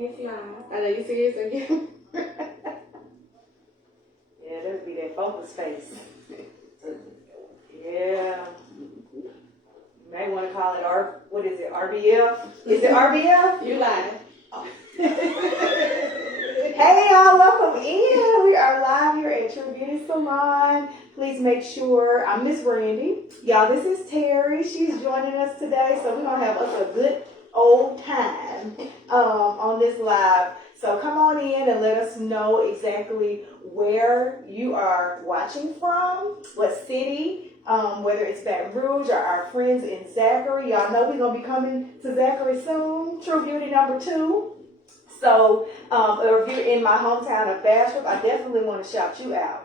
If y'all, I know you serious again. Yeah, there'd be that focus face. Yeah. You may want to call it what is it, RBF? Is it RBF? You lied. Hey y'all, welcome in. We are live here at True Beauty Salon. Please make sure, I'm Miss Brandy. Y'all, this is Terry. She's joining us today, so we're going to have us a good old time on this live. So come on in and let us know exactly where you are watching from, what city, whether it's Baton Rouge or our friends in Zachary. Y'all know we're going to be coming to Zachary soon, True Beauty number 2. So if you're in my hometown of Bastrop, I definitely want to shout you out.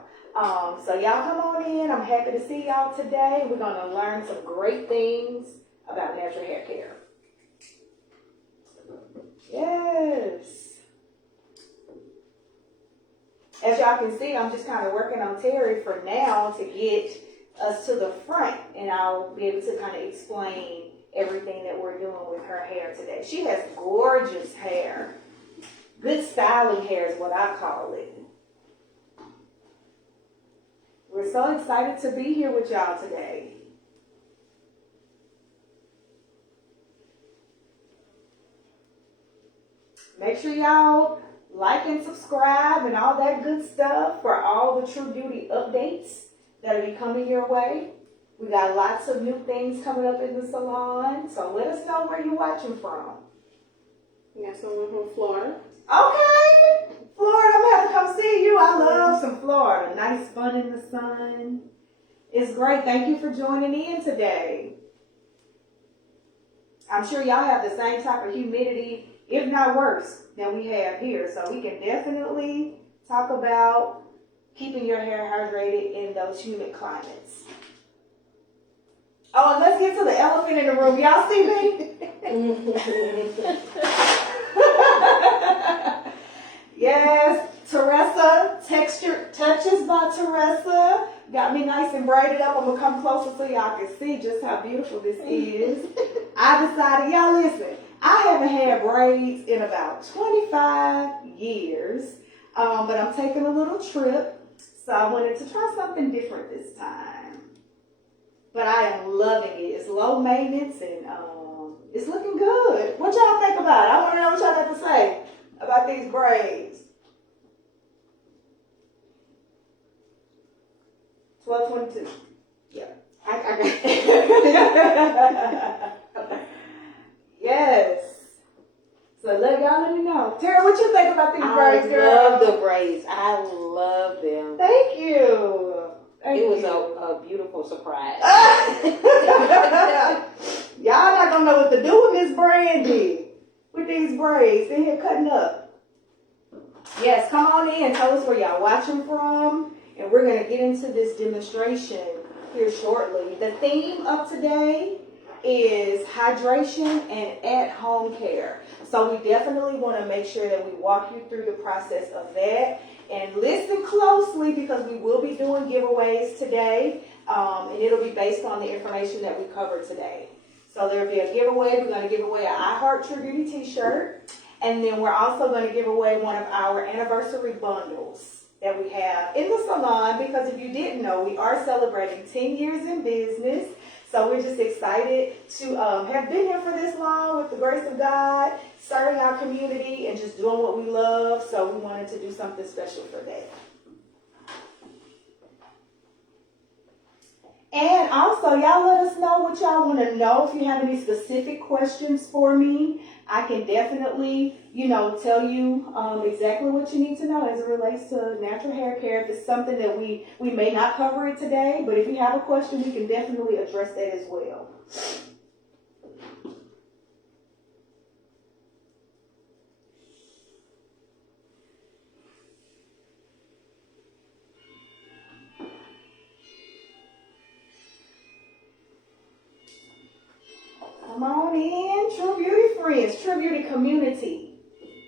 So y'all come on in. I'm happy to see y'all today. We're going to learn some great things about natural hair care. Yes. As y'all can see, I'm just kind of working on Terry for now to get us to the front, and I'll be able to kind of explain everything that we're doing with her hair today. She has gorgeous hair. Good styling hair is what I call it. We're so excited to be here with y'all today. Make sure y'all like and subscribe and all that good stuff for all the True Beauty updates that'll be coming your way. We got lots of new things coming up in the salon, so let us know where you're watching from. We got someone from Florida. Okay, Florida, I'm gonna have to come see you. I love some Florida. Nice fun in the sun. It's great. Thank you for joining in today. I'm sure y'all have the same type of humidity, if not worse, than we have here. So we can definitely talk about keeping your hair hydrated in those humid climates. Oh, and let's get to the elephant in the room. Y'all see me? Yes, Teresa, Texture Touches by Teresa. Got me nice and braided up. I'm going to come closer so y'all can see just how beautiful this is. I decided, y'all listen, I haven't had braids in about 25 years, but I'm taking a little trip, so I wanted to try something different this time. But I am loving it. It's low maintenance and it's looking good. What y'all think about it? I want to know what y'all have to say about these braids. 1222. Yeah. I got Yes. So y'all let me know. Tara, what you think about these braids, girl? I love the braids. I love them. Thank you. It was a beautiful surprise. Y'all not gonna know what to do with Miss Brandy with these braids. They're here cutting up. Yes, come on in. Tell us where y'all watching from. And we're gonna get into this demonstration here shortly. The theme of today is hydration and at-home care. So we definitely want to make sure that we walk you through the process of that. And listen closely because we will be doing giveaways today. And it'll be based on the information that we covered today. So there'll be a giveaway. We're going to give away an I Heart True Beauty t-shirt. And then we're also going to give away one of our anniversary bundles that we have in the salon. Because if you didn't know, we are celebrating 10 years in business. So we're just excited to have been here for this long with the grace of God, serving our community and just doing what we love. So we wanted to do something special for that. And also, y'all let us know what y'all want to know. If you have any specific questions for me, I can definitely, tell you exactly what you need to know as it relates to natural hair care. If it's something that we may not cover it today, but if you have a question, we can definitely address that as well. Come on in, True Beauty friends, True Beauty community.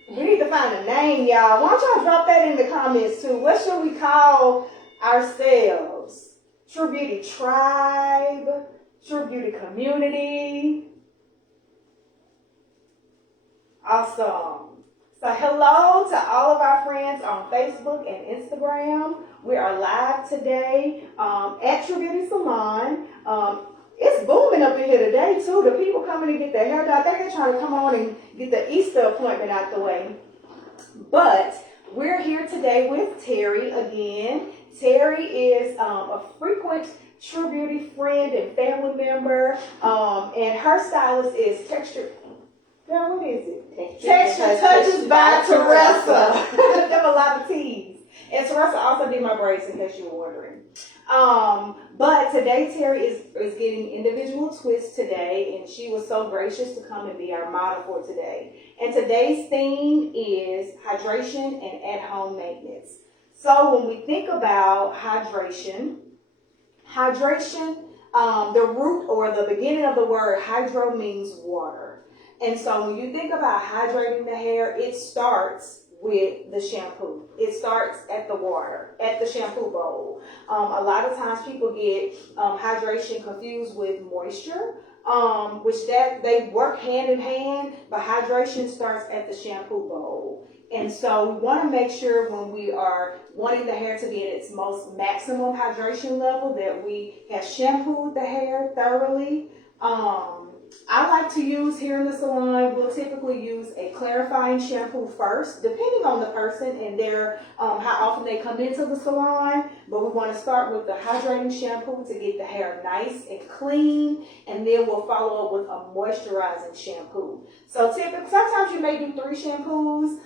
We need to find a name, y'all. Why don't y'all drop that in the comments too? What should we call ourselves? True Beauty Tribe, True Beauty Community. Awesome. So hello to all of our friends on Facebook and Instagram. We are live today at True Beauty Salon. It's booming up in here today too. The people coming to get their hair done. I think they're trying to come on and get the Easter appointment out the way. But we're here today with Terry again. Terry is a frequent True Beauty friend and family member. And her stylist is Texture. Girl, what is it? Texture Touches by Teresa. There were a lot of T's. And Teresa also did my braids in case you were wondering. But today Terry is getting individual twists today, and she was so gracious to come and be our model for today. And today's theme is hydration and at-home maintenance. So when we think about hydration, the root or the beginning of the word hydro means water. And so when you think about hydrating the hair, it starts with the shampoo. It starts at the water, at the shampoo bowl. A lot of times people get hydration confused with moisture, which they work hand in hand, but hydration starts at the shampoo bowl. And so we want to make sure when we are wanting the hair to be at its most maximum hydration level that we have shampooed the hair thoroughly. I like to use here in the salon, we'll typically use a clarifying shampoo first, depending on the person and their how often they come into the salon. But we want to start with the hydrating shampoo to get the hair nice and clean, and then we'll follow up with a moisturizing shampoo. So typically, sometimes you may do 3 shampoos,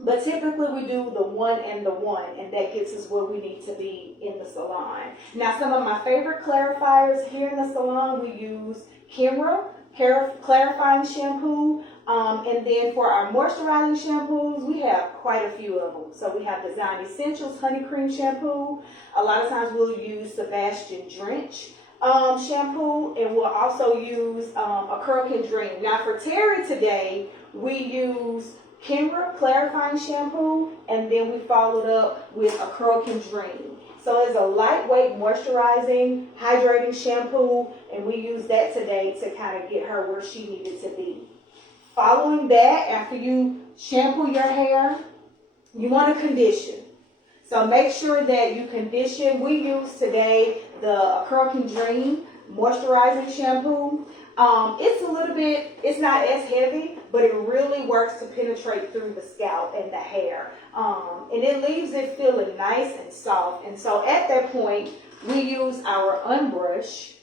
but typically we do the one, and that gets us where we need to be in the salon. Now, some of my favorite clarifiers here in the salon, we use Kimra clarifying shampoo, and then for our moisturizing shampoos, we have quite a few of them. So we have Design Essentials Honey Cream Shampoo. A lot of times we'll use Sebastian Drench shampoo, and we'll also use a Curl Can Dream. Now for Terry today, we use Kimra clarifying shampoo, and then we followed up with a Curl Can Dream. So it's a lightweight moisturizing, hydrating shampoo, and we use that today to kind of get her where she needed to be. Following that, after you shampoo your hair, you want to condition. So make sure that you condition. We use today the Curl Can Dream moisturizing shampoo. It's not as heavy, but it really works to penetrate through the scalp and the hair. And it leaves it feeling nice and soft. And so at that point, we use our unbrush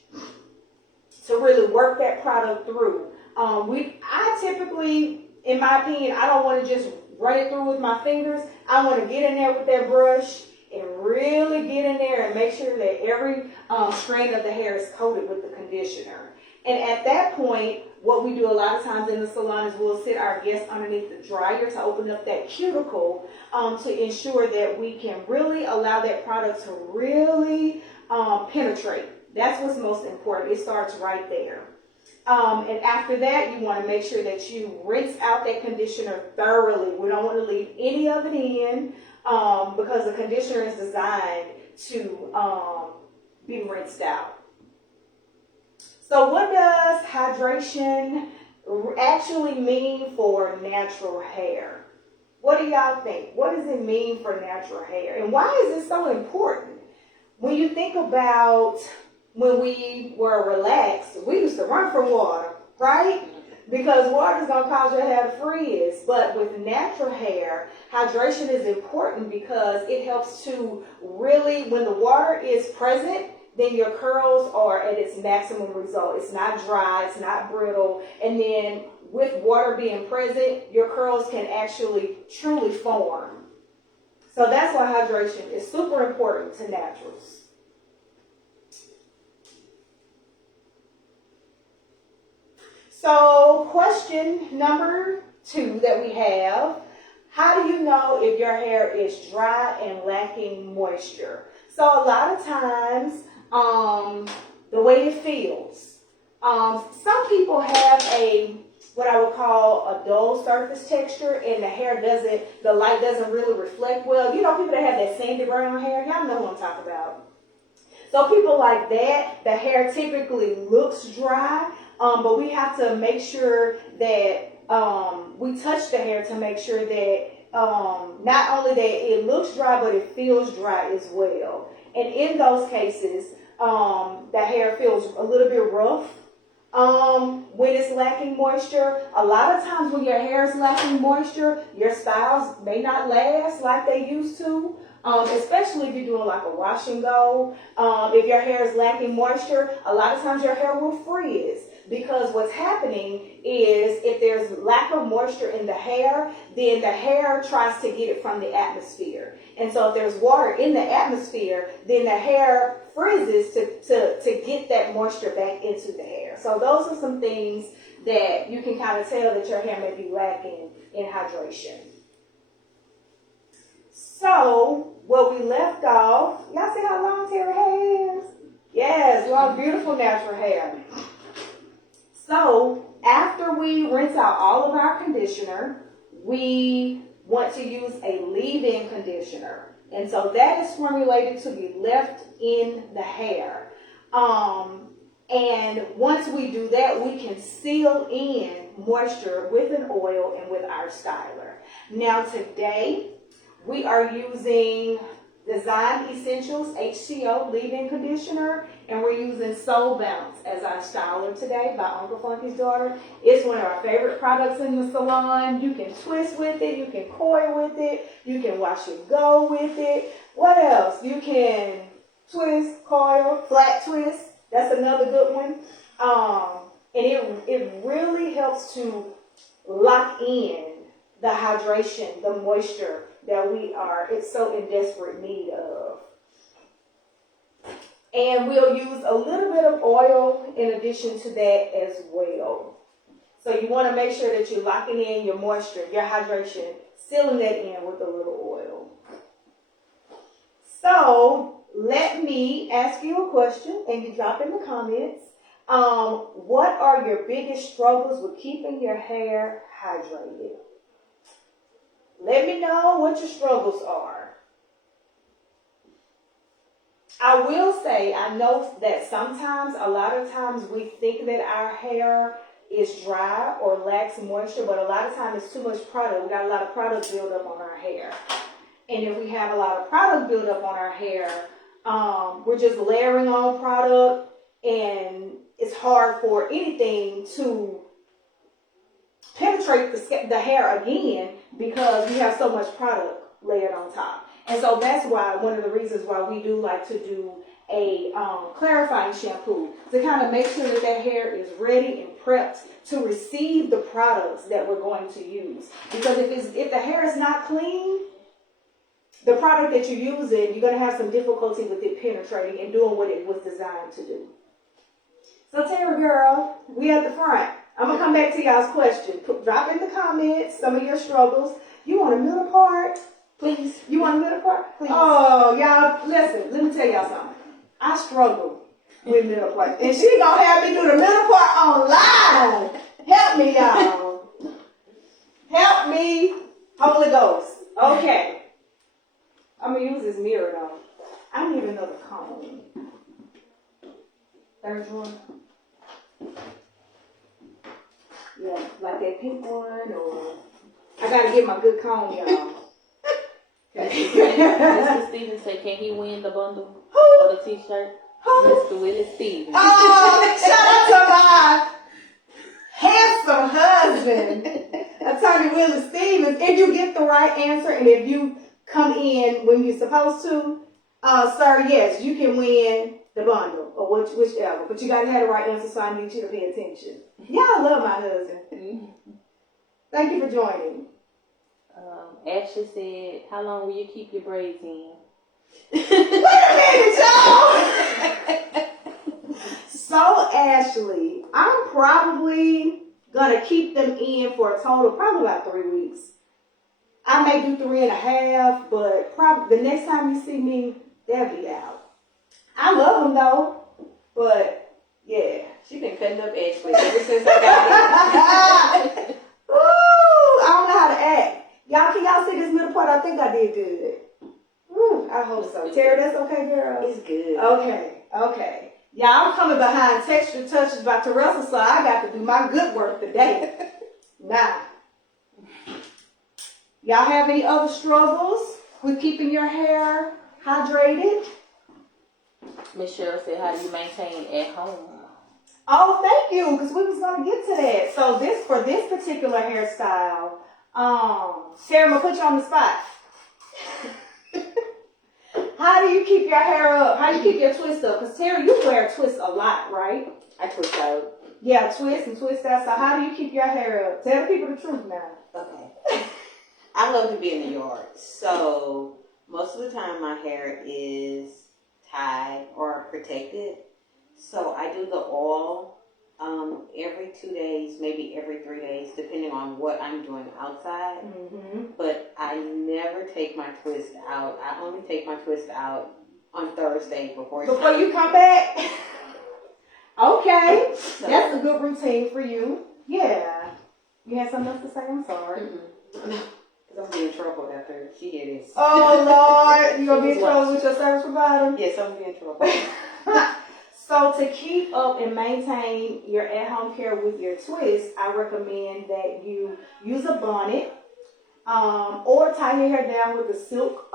to really work that product through. I typically, in my opinion, I don't want to just run it through with my fingers. I want to get in there with that brush and really get in there and make sure that every strand of the hair is coated with the conditioner. And at that point, what we do a lot of times in the salon is we'll sit our guests underneath the dryer to open up that cuticle to ensure that we can really allow that product to really penetrate. That's what's most important. It starts right there. And after that, you want to make sure that you rinse out that conditioner thoroughly. We don't want to leave any of it in because the conditioner is designed to be rinsed out. So what does hydration actually mean for natural hair? What do y'all think? What does it mean for natural hair? And why is it so important? When you think about when we were relaxed, we used to run for water, right? Because water is going to cause your hair to freeze. But with natural hair, hydration is important because it helps to really, when the water is present, then your curls are at its maximum result. It's not dry, it's not brittle. And then with water being present, your curls can actually truly form. So that's why hydration is super important to naturals. So question number 2 that we have, how do you know if your hair is dry and lacking moisture? So a lot of times, the way it feels. Some people have what I would call a dull surface texture, and the light doesn't really reflect well. You know, people that have that sandy brown hair, y'all know what I'm talking about. So people like that, the hair typically looks dry, but we have to make sure that we touch the hair to make sure that not only that it looks dry, but it feels dry as well. And in those cases, the hair feels a little bit rough. When it's lacking moisture, a lot of times when your hair is lacking moisture, your styles may not last like they used to. Especially if you're doing like a wash and go. If your hair is lacking moisture, a lot of times your hair will frizz. Because what's happening is if there's lack of moisture in the hair, then the hair tries to get it from the atmosphere. And so if there's water in the atmosphere, then the hair frizzes to get that moisture back into the hair. So those are some things that you can kind of tell that your hair may be lacking in hydration. So where we left off, y'all see how long Tara has? Yes, long, beautiful natural hair. So after we rinse out all of our conditioner, we want to use a leave-in conditioner. And so that is formulated to be left in the hair. And once we do that, we can seal in moisture with an oil and with our styler. Now today, we are using Design Essentials HTO leave-in conditioner, and we're using Soul Bounce as our styler today by Uncle Funky's daughter. It's one of our favorite products in the salon. You can twist with it, you can coil with it, you can wash and go with it. What else? You can twist, coil, flat twist. That's another good one. And it really helps to lock in the hydration, the moisture that it's so in desperate need of. And we'll use a little bit of oil in addition to that as well. So you want to make sure that you're locking in your moisture, your hydration, sealing that in with a little oil. So let me ask you a question, and you drop in the comments. What are your biggest struggles with keeping your hair hydrated? Let me know what your struggles are. I will say, I know that sometimes, a lot of times we think that our hair is dry or lacks moisture, but a lot of times it's too much product. We got a lot of product build up on our hair. And if we have a lot of product build up on our hair, we're just layering on product, and it's hard for anything to penetrate the hair again because we have so much product layered on top. And so that's why, one of the reasons why we do like to do a clarifying shampoo, to kind of make sure that that hair is ready and prepped to receive the products that we're going to use. Because if the hair is not clean, the product that you're using, you're going to have some difficulty with it penetrating and doing what it was designed to do. So Tara girl, we at the front. I'm going to come back to y'all's question. Drop in the comments some of your struggles. You want a middle part? Please. You want a middle part? Please. Oh, y'all, listen, let me tell y'all something. I struggle with middle part. And she going to have me do the middle part online. Help me, y'all. Help me, Holy Ghost. Okay. I'm going to use this mirror, though. I need another comb. Third one. Yeah, like that pink one, or I gotta get my good comb, y'all. Mr. Stevens said, can he win the bundle or the t-shirt? Mr. Willie Stevens. Oh, shout out to my handsome husband, Attorney Willie Stevens. If you get the right answer and if you come in when you're supposed to, sir, yes, you can win the bundle or whichever. But you gotta have the right answer, so I need you to pay attention. Y'all love my husband. Thank you for joining. Ashley said, how long will you keep your braids in? Wait a minute, y'all! So, Ashley, I'm probably gonna keep them in for a total of probably about 3 weeks. I may do 3.5, but probably the next time you see me, they'll be out. I love them though, but yeah. She been cutting up Ashley ever since I got here. Ooh, I don't know how to act. Y'all, can y'all see this middle part? I think I did good. Ooh, I hope so. Tara, that's okay, girl? It's good. Okay. Y'all, I'm coming behind Texture Touches by Teresa, so I got to do my good work today. Now. Y'all have any other struggles with keeping your hair hydrated? Miss Cheryl said, how do you maintain at home? Oh, thank you, because we was gonna get to that. So for this particular hairstyle, Sarah, I'm gonna put you on the spot. How do you keep your hair up? How do you keep your twist up? Because Terry, you wear a twist a lot, right? I twist out. Yeah, twist and twist out. So how do you keep your hair up? Tell the people the truth now. Okay. I love to be in the yard, so most of the time my hair is tied or protected. So I do the oil every 2 days, maybe every 3 days, depending on what I'm doing outside. Mm-hmm. But I never take my twist out. I only take my twist out on Thursday before you come back? Okay. So, that's a good routine for you. Yeah. You had something else to say? I'm sorry. Because I'm going to be in trouble after she hear this. Oh, Lord. You going to be in trouble with your service provider? Yes, I'm going to be in trouble. So to keep up and maintain your at-home care with your twist, I recommend that you use a bonnet or tie your hair down with a silk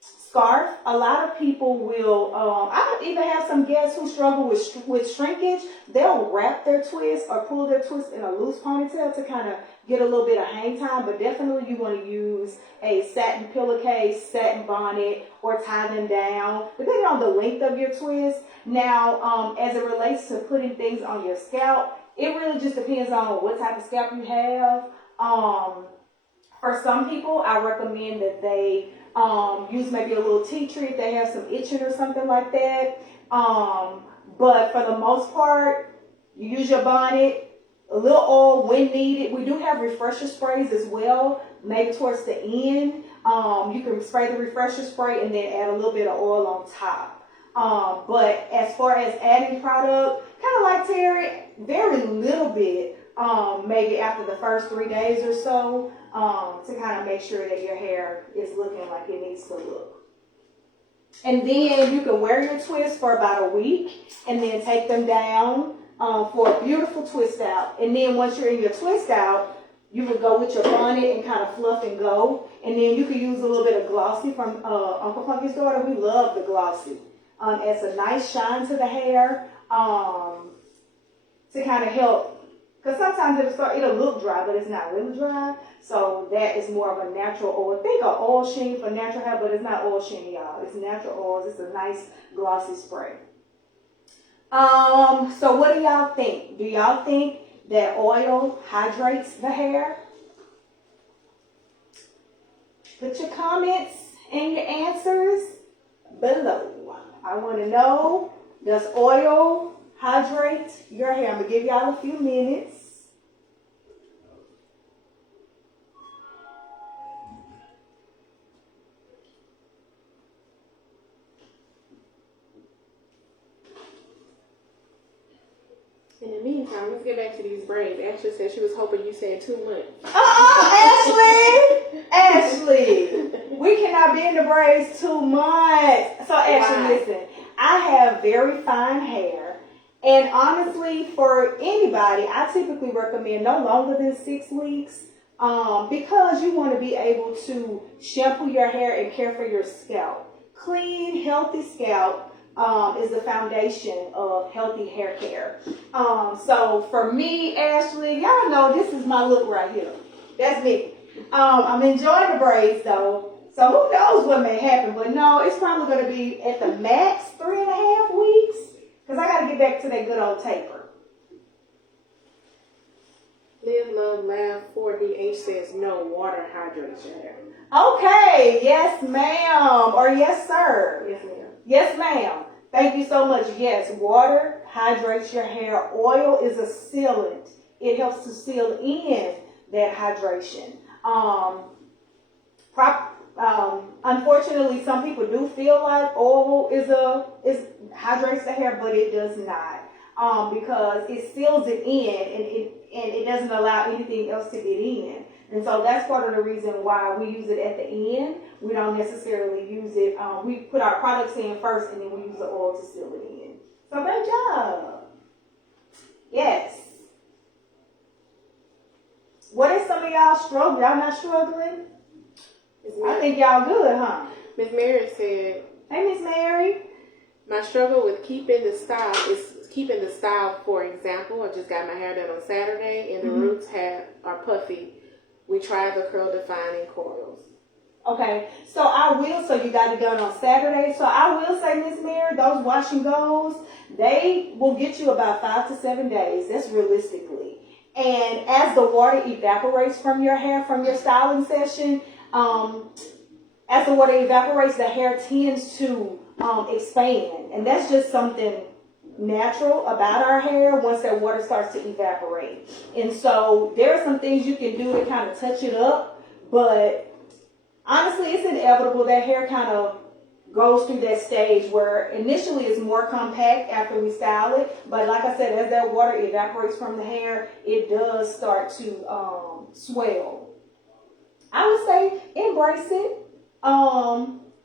scarf. A lot of people will, I even have some guests who struggle with shrinkage. They'll wrap their twist or pull their twist in a loose ponytail to kind of get a little bit of hang time, but definitely you want to use a satin pillowcase, satin bonnet, or tie them down, depending on the length of your twist. Now, as it relates to putting things on your scalp, it really just depends on what type of scalp you have. For some people, I recommend that they use maybe a little tea tree if they have some itching or something like that. But for the most part, you use your bonnet, a little oil when needed. We do have refresher sprays as well, maybe towards the end. You can spray the refresher spray and then add a little bit of oil on top. But as far as adding product, kind of like Terry, very little bit, maybe after the first 3 days or so, to kind of make sure that your hair is looking like it needs to look. And then you can wear your twists for about a week and then take them down for a beautiful twist out. And then once you're in your twist out, you can go with your bonnet and kind of fluff and go. And then you can use a little bit of glossy from Uncle Funky's daughter. We love the glossy. It's a nice shine to the hair to kind of help. Because sometimes it'll look dry, but it's not really dry. So that is more of a natural oil. Think of oil sheen for natural hair, but it's not oil sheen, y'all. It's natural oils. It's a nice glossy spray. So what do y'all think? Do y'all think that oil hydrates the hair? Put your comments and your answers below. I want to know, does oil hydrate your hair? I'm going to give y'all a few minutes. In the meantime, let's get back to these braids. Ashley said she was hoping you said 2 months. Ashley! Ashley! We cannot be in the braids 2 months. So Ashley, listen, I have very fine hair. And honestly, for anybody, I typically recommend no longer than 6 weeks because you want to be able to shampoo your hair and care for your scalp. Clean, healthy scalp is the foundation of healthy hair care. So for me, Ashley, y'all know this is my look right here. That's me. I'm enjoying the braids though. So who knows what may happen, but no, it's probably going to be at the max 3.5 weeks because I got to get back to that good old taper. Live, Love, Laugh 4DH says no, water hydrates your hair. Okay, yes ma'am, or yes sir. Yes ma'am. Yes ma'am. Thank you so much. Yes, water hydrates your hair. Oil is a sealant. It helps to seal in that hydration. Unfortunately, some people do feel like oil hydrates the hair, but it does not because it seals it in and it doesn't allow anything else to get in. And so that's part of the reason why we use it at the end. We don't necessarily use it. We put our products in first and then we use the oil to seal it in. So great job. Yes. What is some of y'all struggling? Y'all not struggling? Miss I Mary, think y'all good, huh? Miss Mary said, Hey, Miss Mary. my struggle with keeping the style is keeping the style. For example, I just got my hair done on Saturday, and the roots are puffy. We tried the curl defining coils. Okay, so you got it done on Saturday. So I will say, Miss Mary, those wash and goes, they will get you about 5 to 7 days. That's realistically. And as the water evaporates from your hair, from your styling session, as the water evaporates, the hair tends to expand. And that's just something natural about our hair once that water starts to evaporate. And so there are some things you can do to kind of touch it up, but honestly, it's inevitable that hair kind of goes through that stage where initially it's more compact after we style it, but like I said, as that water evaporates from the hair, it does start to swell. I would say embrace it,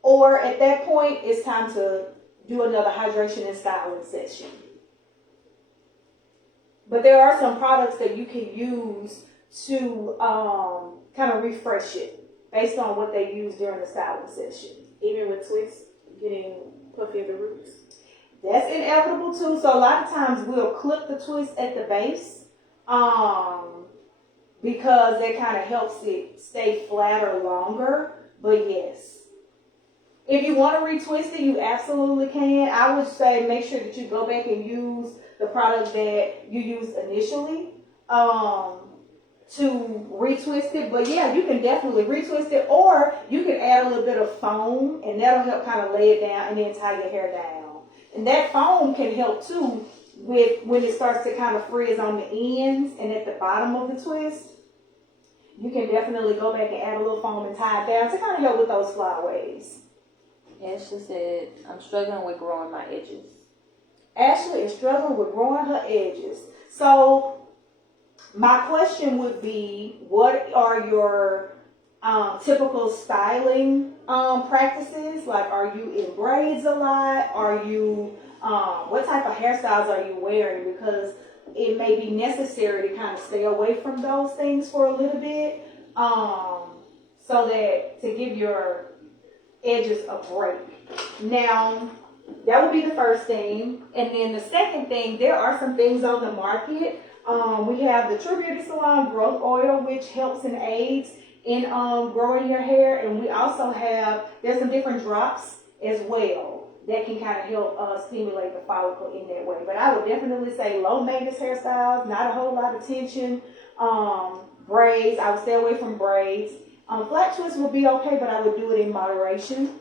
or at that point, it's time to do another hydration and styling session. But there are some products that you can use to kind of refresh it based on what they use during the styling session. Even with twists getting puffy at the roots. That's inevitable too. So a lot of times we'll clip the twist at the base because that kind of helps it stay flatter longer. But yes, if you want to retwist it, you absolutely can. I would say make sure that you go back and use the product that you used initially to retwist it. But yeah, you can definitely retwist it, or you can add a little bit of foam, and that'll help kind of lay it down and then tie your hair down. And that foam can help too with when it starts to kind of frizz on the ends and at the bottom of the twist. You can definitely go back and add a little foam and tie it down to kind of help with those flyaways. Ashley said, I'm struggling with growing my edges. Ashley is struggling with growing her edges. So my question would be, what are your typical styling practices? Like, are you in braids a lot? Are you, what type of hairstyles are you wearing? Because it may be necessary to kind of stay away from those things for a little bit, so that to give your edges a break. Now, that would be the first thing. And then the second thing, there are some things on the market. We have the True Beauty Salon Growth Oil, which helps and aids in growing your hair. And we also have, there's some different drops as well that can kind of help stimulate the follicle in that way. But I would definitely say low maintenance hairstyles, not a whole lot of tension. Braids, I would stay away from braids. Flat twists will be okay, but I would do it in moderation.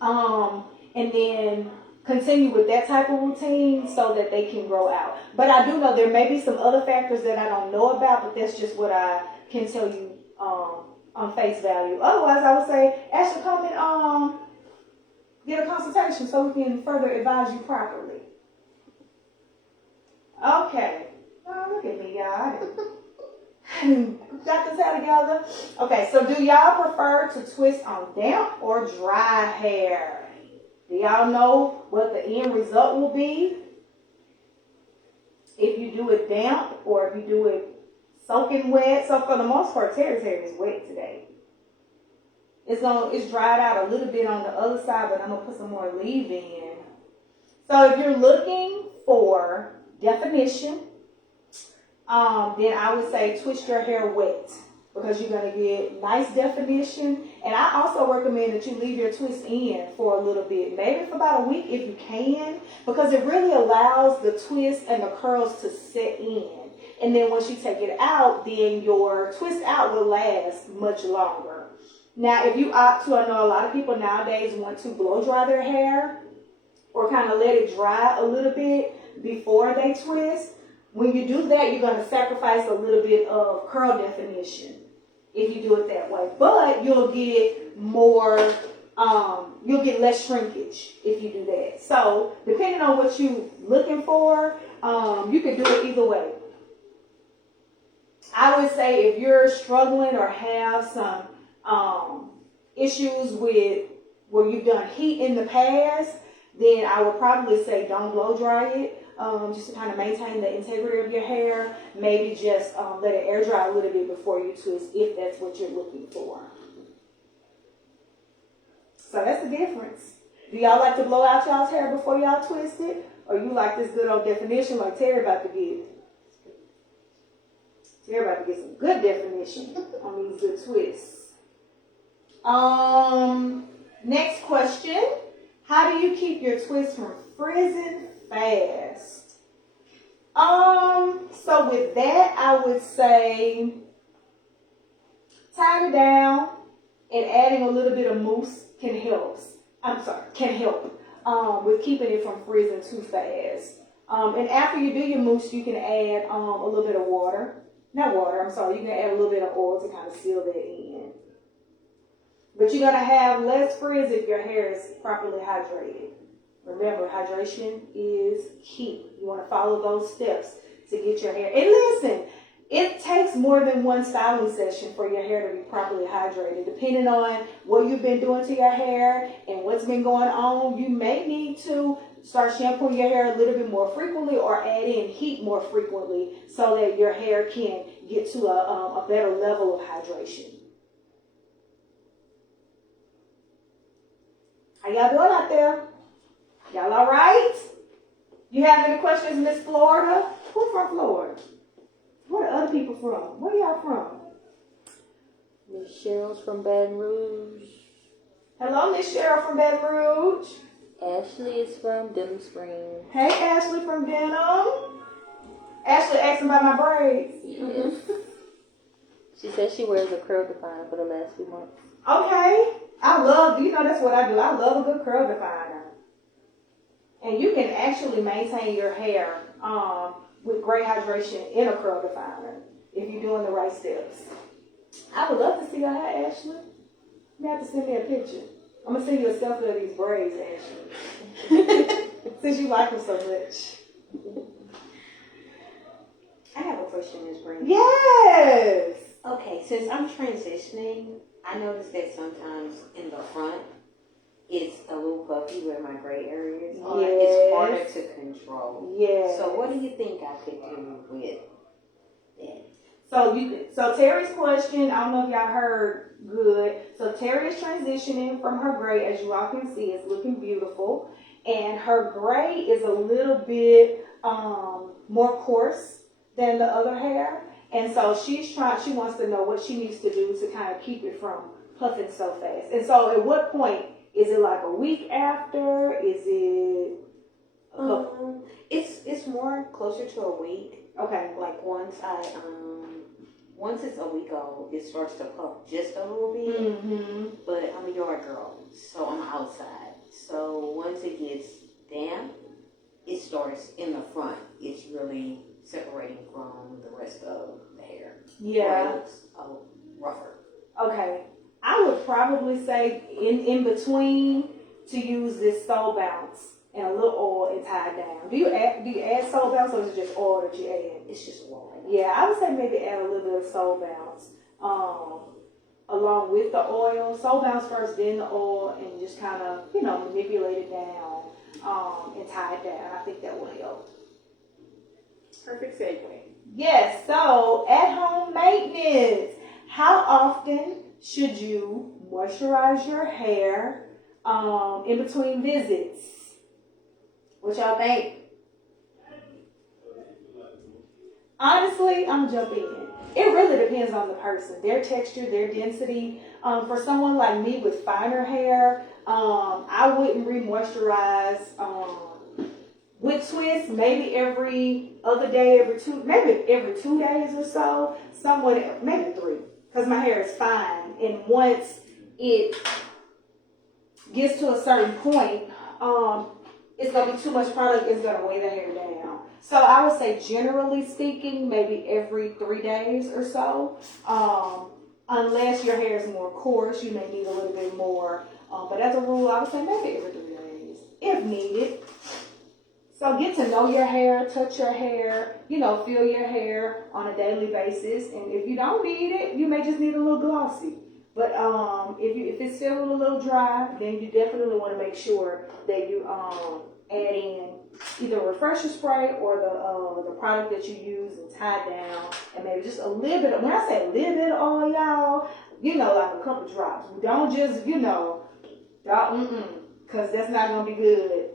And then continue with that type of routine so that they can grow out. But I do know there may be some other factors that I don't know about, but that's just what I can tell you on face value. Otherwise, I would say, Ashley, come and get a consultation so we can further advise you properly. Okay. Oh, look at me, y'all. Got this out together. Okay, so do y'all prefer to twist on damp or dry hair? Do y'all know what the end result will be if you do it damp or if you do it soaking wet? So for the most part, Terry's hair is wet today. It's dried out a little bit on the other side, but I'm gonna put some more leave-in. So if you're looking for definition, then I would say twist your hair wet because you're going to get nice definition. And I also recommend that you leave your twist in for a little bit, maybe for about a week if you can, because it really allows the twist and the curls to set in. And then once you take it out, then your twist out will last much longer. Now, if you opt to, I know a lot of people nowadays want to blow dry their hair or kind of let it dry a little bit before they twist. When you do that, you're going to sacrifice a little bit of curl definition if you do it that way. But you'll get more, you'll get less shrinkage if you do that. So depending on what you're looking for, you can do it either way. I would say if you're struggling or have some issues with where you've done heat in the past, then I would probably say don't blow dry it. just to kind of maintain the integrity of your hair. Maybe just let it air dry a little bit before you twist, if that's what you're looking for. So that's the difference. Do y'all like to blow out y'all's hair before y'all twist it? Or you like this good old definition like Terry about to get? Terry about to get some good definition on these good twists. Next question. How do you keep your twists from frizzing fast? So with that, I would say tying it down and adding a little bit of mousse can help. With keeping it from freezing too fast. And after you do your mousse, you can add a little bit of water. Not water, I'm sorry. You can add a little bit of oil to kind of seal that in. But you're going to have less frizz if your hair is properly hydrated. Remember, hydration is key. You want to follow those steps to get your hair. And listen, it takes more than one styling session for your hair to be properly hydrated. Depending on what you've been doing to your hair and what's been going on, you may need to start shampooing your hair a little bit more frequently or add in heat more frequently so that your hair can get to a better level of hydration. How y'all doing out there? Y'all all right? You have any questions, Miss Florida? Who's from Florida? Where are other people from? Where y'all from? Miss Cheryl's from Baton Rouge. Hello, Miss Cheryl from Baton Rouge. Ashley is from Denham Springs. Hey, Ashley from Denham. Ashley asking about my braids. Yes. She says she wears a curl definer for the last few months. Okay. That's what I do. I love a good curl definer. And you can actually maintain your hair with great hydration in a curl definer if you're doing the right steps. I would love to see your hair, Ashley. You have to send me a picture. I'm going to send you a selfie of these braids, Ashley. Since you like them so much. I have a question, Ms. Bree. Yes! Okay, since I'm transitioning, I noticed that sometimes in the front, it's a little puffy where my gray areas are. Yes. It's harder to control. Yes. So what do you think I could do with that? So Terry's question, I don't know if y'all heard good. So Terry is transitioning from her gray, as you all can see, it's looking beautiful. And her gray is a little bit more coarse than the other hair. And so she wants to know what she needs to do to kind of keep it from puffing so fast. And so at what point? Is it like a week after? Is it a couple? It's more closer to a week. Okay. Like once it's a week old, it starts to puff just a little bit. Mm-hmm. But I'm a yard girl, so I'm outside. So once it gets damp, it starts in the front. It's really separating from the rest of the hair. Yeah. Or it looks rougher. Okay. I would probably say in between to use this Soul Bounce and a little oil and tie it down. Do you add Soul Bounce or is it just oil that you add? It's just oil. Yeah, I would say maybe add a little bit of Soul Bounce along with the oil. Soul Bounce first, then the oil, and just kind of, manipulate it down and tie it down. I think that will help. Perfect segue. Yes, so at-home maintenance. How often should you moisturize your hair in between visits? What y'all think? Honestly, I'm jumping in. It really depends on the person, their texture, their density. For someone like me with finer hair, I wouldn't re-moisturize with twists, maybe every other day, maybe every 2 days or so. Somewhat, maybe 3, because my hair is fine. And once it gets to a certain point, it's going to be too much product. It's going to weigh the hair down. So I would say, generally speaking, maybe every 3 days or so. Unless your hair is more coarse, you may need a little bit more. But as a rule, I would say maybe every 3 days, if needed. So get to know your hair, touch your hair, feel your hair on a daily basis. And if you don't need it, you may just need a little glossy. But if it's still a little dry, then you definitely want to make sure that you add in either refresher spray or the product that you use and tie down, and maybe just a little bit. When I say a little bit of oil, y'all, like a couple drops. Don't just, because that's not gonna be good.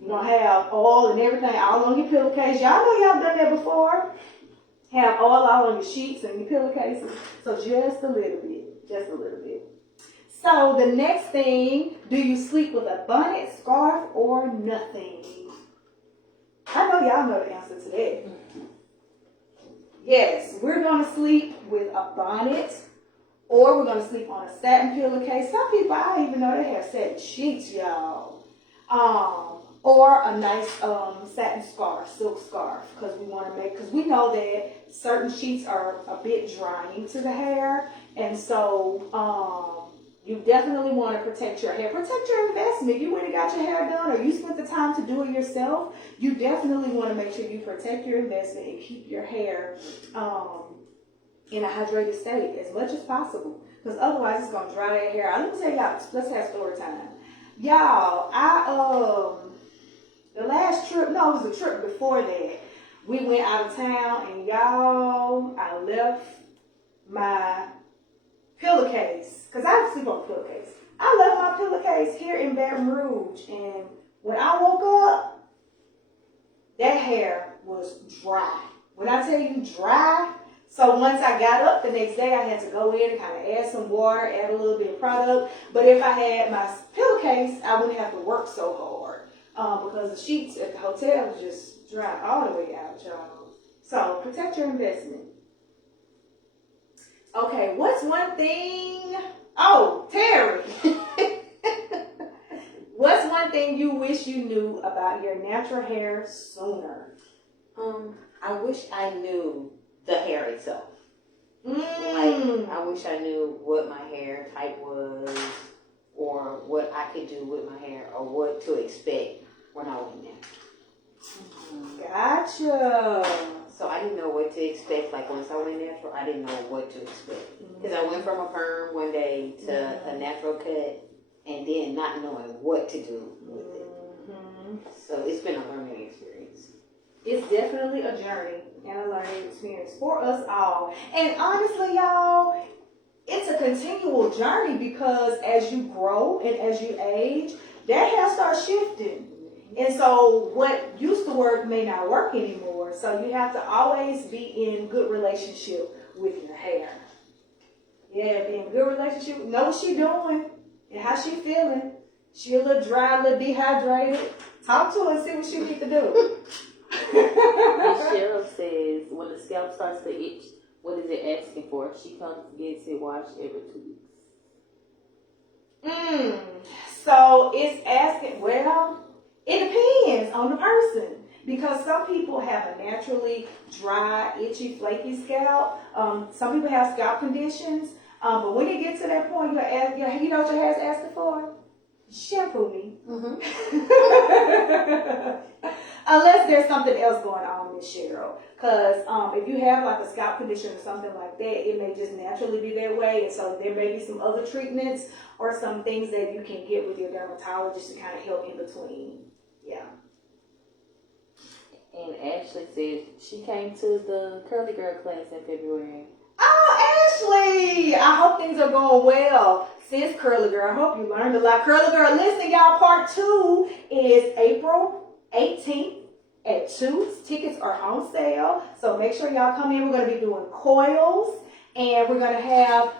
You're gonna have oil and everything all on your pillowcase. Y'all know y'all done that before. Have oil all on your sheets and your pillowcases. So just a little bit. Just a little bit. So the next thing, do you sleep with a bonnet, scarf, or nothing? I know y'all know the answer to that. Yes, we're going to sleep with a bonnet, or we're going to sleep on a satin pillowcase. Some people, I don't even know they have satin sheets, y'all. Or a nice satin scarf, silk scarf, because we know that certain sheets are a bit drying to the hair, and so you definitely want to protect your hair. Protect your investment. You went and got your hair done, or you spent the time to do it yourself. You definitely want to make sure you protect your investment and keep your hair in a hydrated state as much as possible, because otherwise it's gonna dry that hair out. Let me tell y'all. Let's have story time, y'all. The last trip, no, it was a trip before that. We went out of town, and y'all, I left my pillowcase, because I sleep on a pillowcase. I left my pillowcase here in Baton Rouge, and when I woke up, that hair was dry. When I tell you dry, so once I got up the next day, I had to go in and kind of add some water, add a little bit of product. But if I had my pillowcase, I wouldn't have to work so hard. Because the sheets at the hotel was just dry all the way out, y'all. So protect your investment. Okay, what's one thing? Oh, Terry. What's one thing you wish you knew about your natural hair sooner? I wish I knew the hair itself. Like, I wish I knew what my hair type was, or what I could do with my hair, or what to expect when I went in. Gotcha. So I didn't know what to expect. Like, once I went natural, I didn't know what to expect. Because I went from a perm one day to a natural cut, and then not knowing what to do with it. So it's been a learning experience. It's definitely a journey and a learning experience for us all. And honestly, y'all, it's a continual journey, because as you grow and as you age, that hair starts shifting. And so what used to work may not work anymore. So you have to always be in good relationship with your hair. Yeah, be in good relationship. Know what she's doing and how she feeling. She a little dry, a little dehydrated. Talk to her and see what she need to do. Cheryl says when the scalp starts to itch, what is it asking for? She comes and gets it washed every 2 weeks. So it's asking, well, it depends on the person, because some people have a naturally dry, itchy, flaky scalp. Some people have scalp conditions. But when you get to that point, you know what your hair's asking for? Shampoo me. Unless there's something else going on, Miss Cheryl. Because if you have like a scalp condition or something like that, it may just naturally be that way. And so there may be some other treatments or some things that you can get with your dermatologist to kind of help in between. Yeah. And Ashley said she came to the Curly Girl class in February. Oh, Ashley! I hope things are going well. Sis Curly Girl, I hope you learned a lot. Curly Girl, listen, y'all, part 2 is April 18th at 2. Tickets are on sale, so make sure y'all come in. We're going to be doing coils, and we're going to have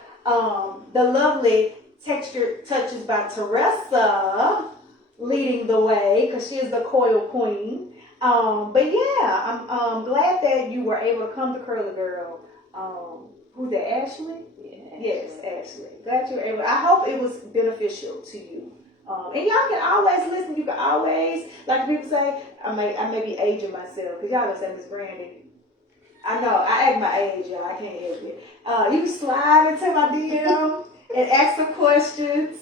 the lovely Textured Touches by Teresa leading the way, because she is the coil queen. But yeah, I'm glad that you were able to come to Curly Girl. Who's that, Ashley? Yeah. Yes, Ashley. Glad you were able. I hope it was beneficial to you. And y'all can always listen. You can always, like people say, I may be aging myself, because y'all gonna say, Miss Brandy. I know, I act my age, y'all. I can't help it. You can slide into my DM and ask some questions.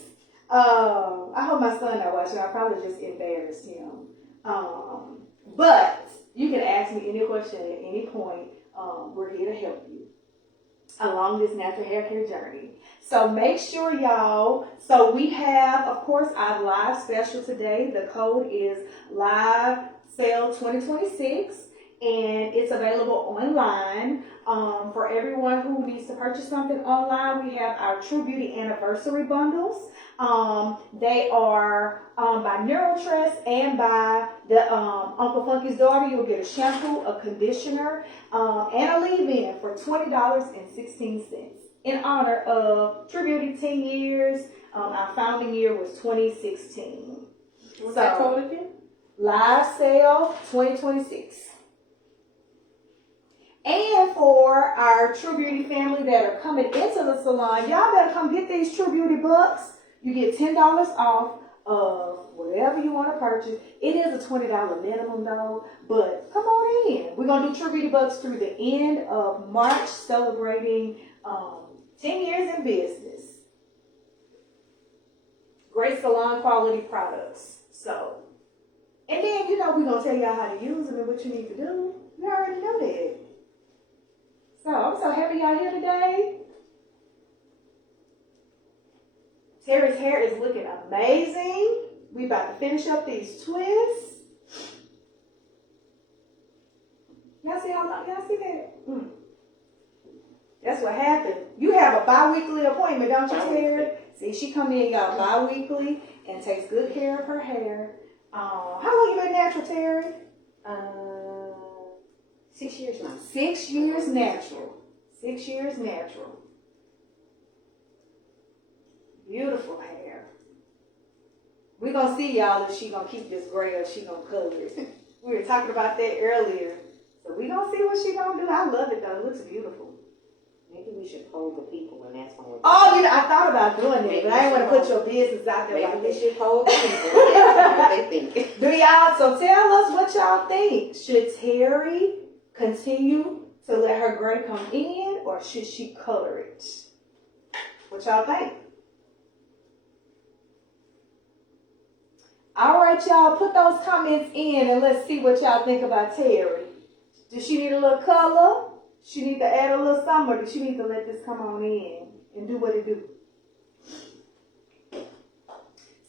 I hope my son not watching. I probably just embarrassed him. But you can ask me any question at any point. We're here to help you along this natural hair care journey. So make sure, y'all. So we have, of course, our live special today. The code is live Sale 2026, and it's available online. For everyone who needs to purchase something online, we have our True Beauty Anniversary Bundles. They are by Neurotress and by the Uncle Funky's Daughter. You'll get a shampoo, a conditioner, and a leave-in for $20.16 in honor of True Beauty 10 years. Our founding year was 2016. What's that called again? Live sale 2026. And for our True Beauty family that are coming into the salon, y'all better come get these True Beauty bucks. You get $10 off of whatever you want to purchase. It is a $20 minimum though, but come on in. We're going to do True Beauty bucks through the end of March, celebrating 10 years in business. Great salon quality products. So, and then, we're going to tell y'all how to use them and what you need to do. You already know that. So, I'm so happy y'all here today. Terry's hair is looking amazing. We about to finish up these twists. Y'all see that? That's what happened. You have a bi-weekly appointment, don't you, Terry? See, she come in, y'all, bi-weekly and takes good care of her hair. How long you been natural, Terry? 6 years now. 6 years natural. 6 years natural. Beautiful hair. We're going to see, y'all, if she going to keep this gray or she going to color it. We were talking about that earlier. So we're going to see what she going to do. I love it, though. It looks beautiful. Maybe we should poll the people and ask them what Oh, I thought about doing that, but I didn't want to put your business out there. Maybe we should poll the people and ask them what they think. Do y'all? So tell us what y'all think. Should Terry continue to let her gray come in, or should she color it? What y'all think? All right, y'all, put those comments in and let's see what y'all think about Terry. Does she need a little color? She need to add a little something, or does she need to let this come on in and do what it do?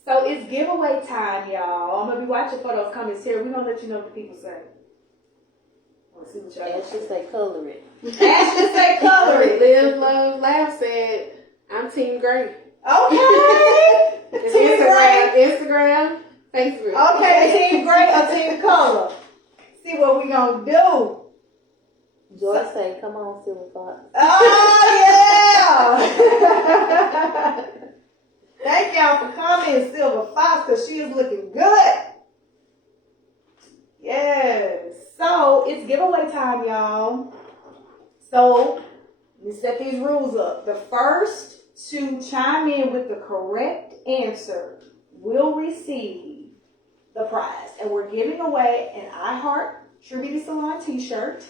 So it's giveaway time, y'all. I'm going to be watching for those comments here. We're going to let you know what the people say. Let's see what y'all Ashley say color it. Ashley say color it. Live, Love, Laugh said, I'm Team Gray. Okay. It's Team Gray. Instagram, Facebook. Okay, Team Gray or Team Color. See what we going to do. Joy say, come on, Silver Fox. Oh, yeah. Thank y'all for coming, Silver Fox, because she is looking good. Yes. So, it's giveaway time, y'all. So, let me set these rules up. The first to chime in with the correct answer will receive the prize. And we're giving away an I Heart True Beauty Salon t-shirt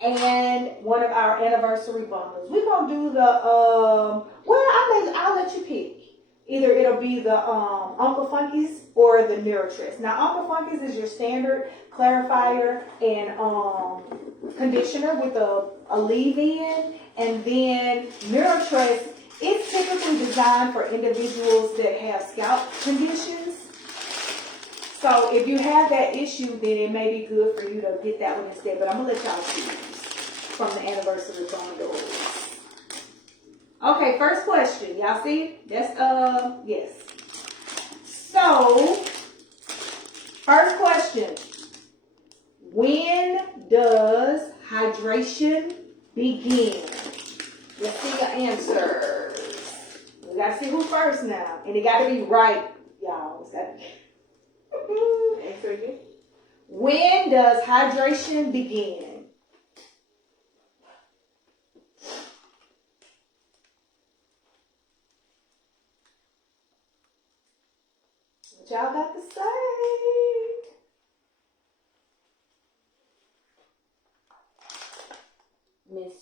and one of our anniversary bundles. We're going to do the, I'll let you pick. Either it'll be the Uncle Funky's or the Neurotress. Now, Uncle Funky's is your standard clarifier and conditioner with a leave-in. And then Neurotress, it's typically designed for individuals that have scalp conditions. So if you have that issue, then it may be good for you to get that one instead. But I'm going to let y'all choose from the anniversary bundles. Okay, first question. Y'all see? That's, yes. So, first question. When does hydration begin? Let's see your answers. We got to see who first now. And it got to be right, y'all. It's got to be. Answer again. When does hydration begin? What y'all got to say? Miss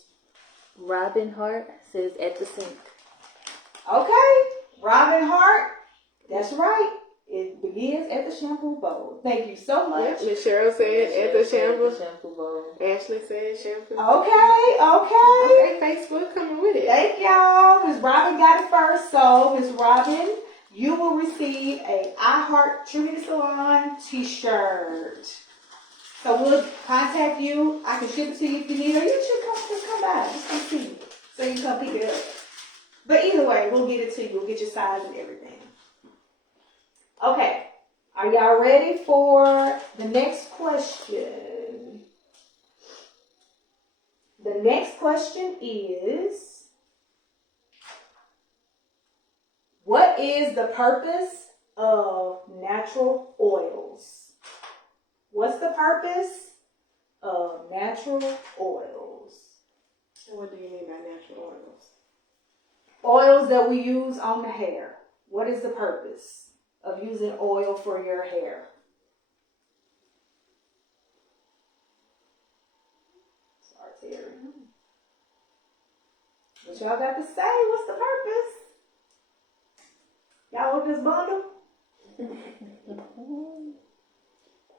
Robin Hart says at the sink. Okay, Robin Hart. That's right. It begins at the shampoo bowl. Thank you so much. Miss Cheryl said at the shampoo. Shampoo bowl. Ashley said shampoo. Okay. Okay, Facebook coming with it. Thank y'all. Miss Robin got it first. So, Miss Robin, you will receive a I Heart True Beauty Salon t-shirt. So we'll contact you. I can ship it to you if you need, or you should just come by. Just come see me. So you can come pick it up. But either way, we'll get it to you. We'll get your size and everything. Okay. Are y'all ready for the next question? The next question is, what is the purpose of natural oils? What's the purpose of natural oils? What do you mean by natural oils? Oils that we use on the hair. What is the purpose of using oil for your hair? Sorry, Terry. What y'all got to say? What's the purpose? Y'all want this bundle?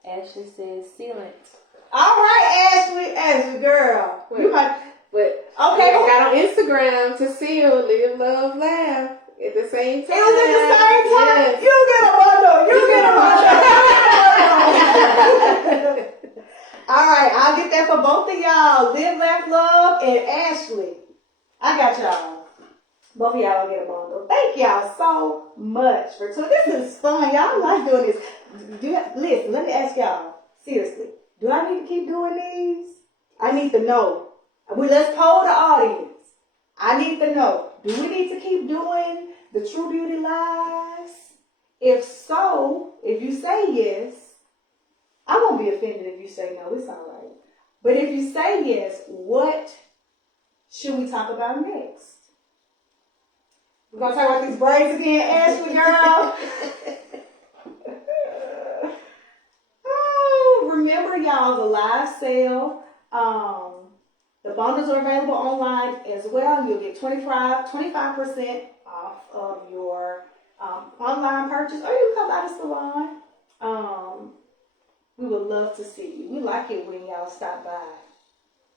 Ashley says sealant. All right, Ashley, girl. You might. But Okay. I got on Instagram to seal, live, love, laugh at the same time. It was at the same time. Yes. You get a bundle. You get a bundle. All right, I'll get that for both of y'all. Live, laugh, love, and Ashley. I got y'all. Both of y'all will get a bundle. Thank y'all so much for tuning. This is fun. Y'all like doing this. Listen, let me ask y'all seriously. Do I need to keep doing these? I need to know. Let's poll the audience. I need to know. Do we need to keep doing the True Beauty Lives? If so, if you say yes, I won't be offended if you say no. It's all right. But if you say yes, what should we talk about next? We're going to talk about these braids again, Ashley, girl. Oh, remember, y'all, the live sale. The bundles are available online as well. You'll get 25% off of your online purchase, or you can come by the salon. We would love to see you. We like it when y'all stop by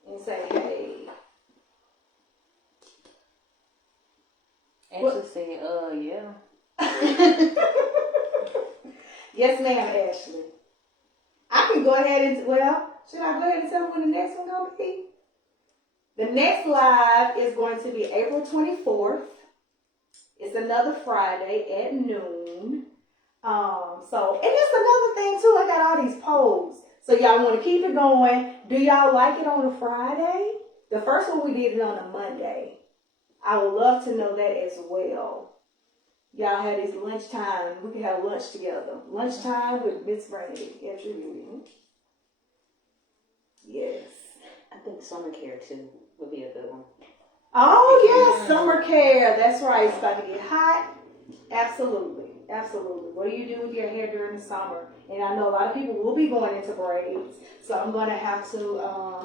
and say, hey. Ashley said, yeah. Yes, ma'am, Ashley. I can go ahead and, should I go ahead and tell them when the next one going to be? The next live is going to be April 24th. It's another Friday at noon. And it's another thing too. I got all these polls. So y'all want to keep it going. Do y'all like it on a Friday? The first one we did it on a Monday. I would love to know that as well. Y'all had this lunchtime. We can have lunch together. Lunchtime with Miss Brandy at True Beauty. Yes. I think summer care too would be a good one. Oh, yes, summer care. That's right. It's about to get hot. Absolutely. Absolutely. What do you do with your hair during the summer? And I know a lot of people will be going into braids. So I'm going to have to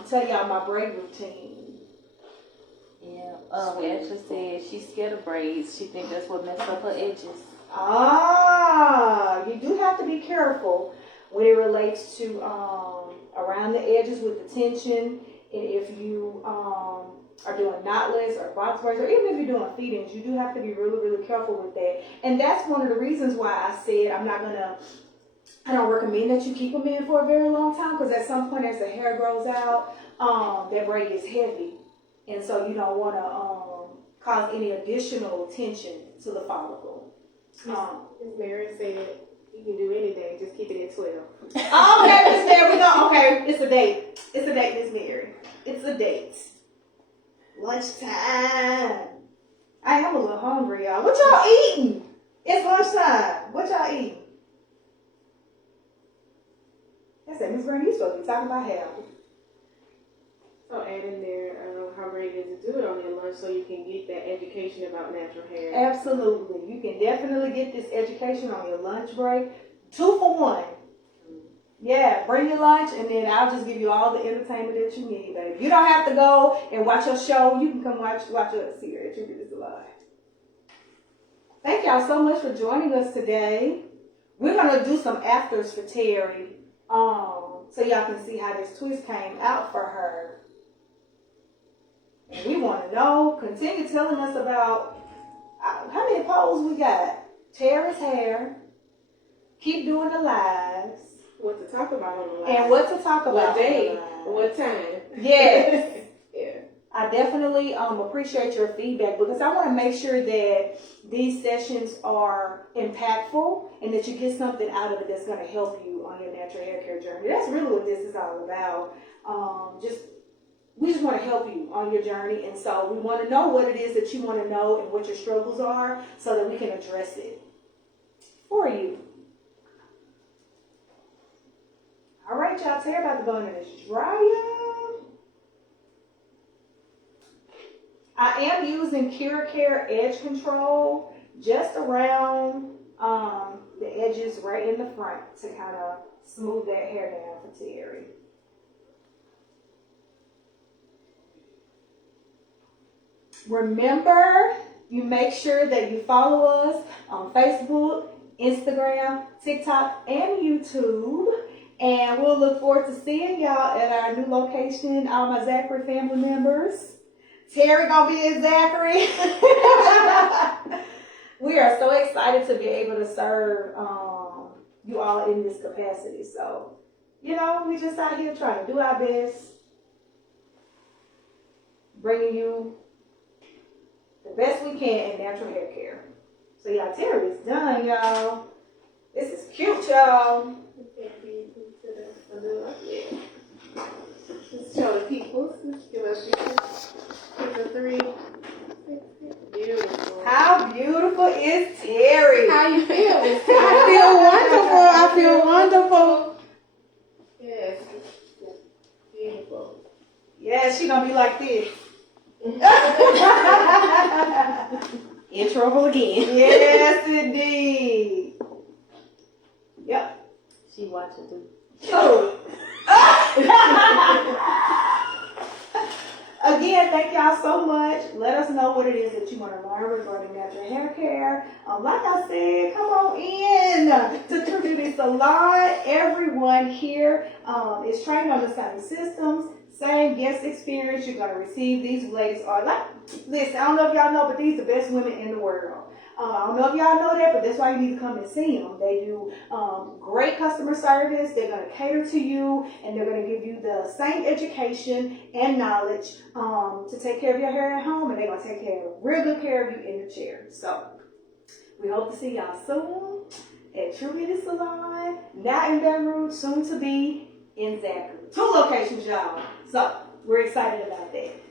tell y'all my braid routine. Yeah. Ashley said she's scared of braids. She thinks that's what messed up her edges. You do have to be careful when it relates to around the edges with the tension. And if you are doing knotless or box braids, or even if you're doing feed-ins, you do have to be really, really careful with that. And that's one of the reasons why I said I don't recommend that you keep them in for a very long time, because at some point as the hair grows out, that braid is heavy. And so you don't want to cause any additional tension to the follicle. Miss Mary said you can do anything, just keep it at 12. Okay, Miss Mary, okay, it's a date. It's a date, Miss Mary. It's a date. Lunchtime. I am a little hungry, y'all. What y'all eating? It's lunchtime. What y'all eating? I said, Miss Brandy, you supposed to be talking about hair. So add in there how great it is to do it on your lunch so you can get that education about natural hair. Absolutely. You can definitely get this education on your lunch break. 2 for 1. Yeah, bring your lunch, and then I'll just give you all the entertainment that you need, baby. You don't have to go and watch your show. You can come watch us here at True Beauty Salon. Thank y'all so much for joining us today. We're going to do some afters for Terry, so y'all can see how this twist came out for her. And we want to know, continue telling us about how many polls we got. Terry's hair. Keep doing the lives. What to talk about on the live. And what to talk about. What day, on the live. what time. Yes. Yeah. I definitely appreciate your feedback because I want to make sure that these sessions are impactful and that you get something out of it that's going to help you on your natural hair care journey. That's really what this is all about. We just want to help you on your journey, and so we want to know what it is that you want to know and what your struggles are so that we can address it for you. All right, y'all, hair about to go in this dryer. I am using Cure Care Edge Control just around the edges right in the front to kind of smooth that hair down for Terry. Remember, you make sure that you follow us on Facebook, Instagram, TikTok, and YouTube. And we'll look forward to seeing y'all at our new location, all my Zachary family members. Terry gonna be in Zachary. We are so excited to be able to serve you all in this capacity. So, you know, we just out here trying to do our best, bringing you the best we can in natural hair care. So, y'all, Terry's done, y'all. This is cute, y'all. Just show the people. Just give us the 3. Beautiful. How beautiful is Terry? How you feel, Miss Terry? I feel wonderful. Yes. Beautiful. Yeah, she gonna be like this. In trouble again. Yes, indeed. Yep. She watching too. Oh. Again, thank y'all so much. Let us know what it is that you want to learn regarding natural hair care. Like I said, come on in to True Beauty Salon. Everyone here is trained on the same systems, same guest experience. You're going to receive. These ladies are like, listen, I don't know if y'all know, but these are the best women in the world. I don't know if y'all know that, but that's why you need to come and see them. They do great customer service. They're going to cater to you, and they're going to give you the same education and knowledge to take care of your hair at home, and they're going to take real good care of you in the chair. So we hope to see y'all soon at True Beauty Salon, now in Baton Rouge, soon to be in Zachary. 2 locations, y'all. So we're excited about that.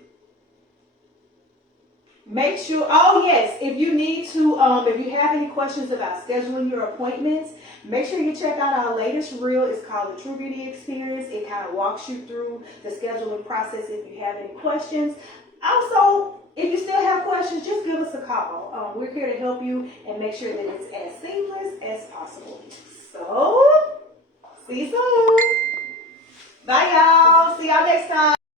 Make sure, oh yes, if you need to, if you have any questions about scheduling your appointments, make sure you check out our latest reel. It's called the True Beauty Experience. It kind of walks you through the scheduling process if you have any questions. Also, if you still have questions, just give us a call. We're here to help you and make sure that it's as seamless as possible. So, see you soon. Bye, y'all. See y'all next time.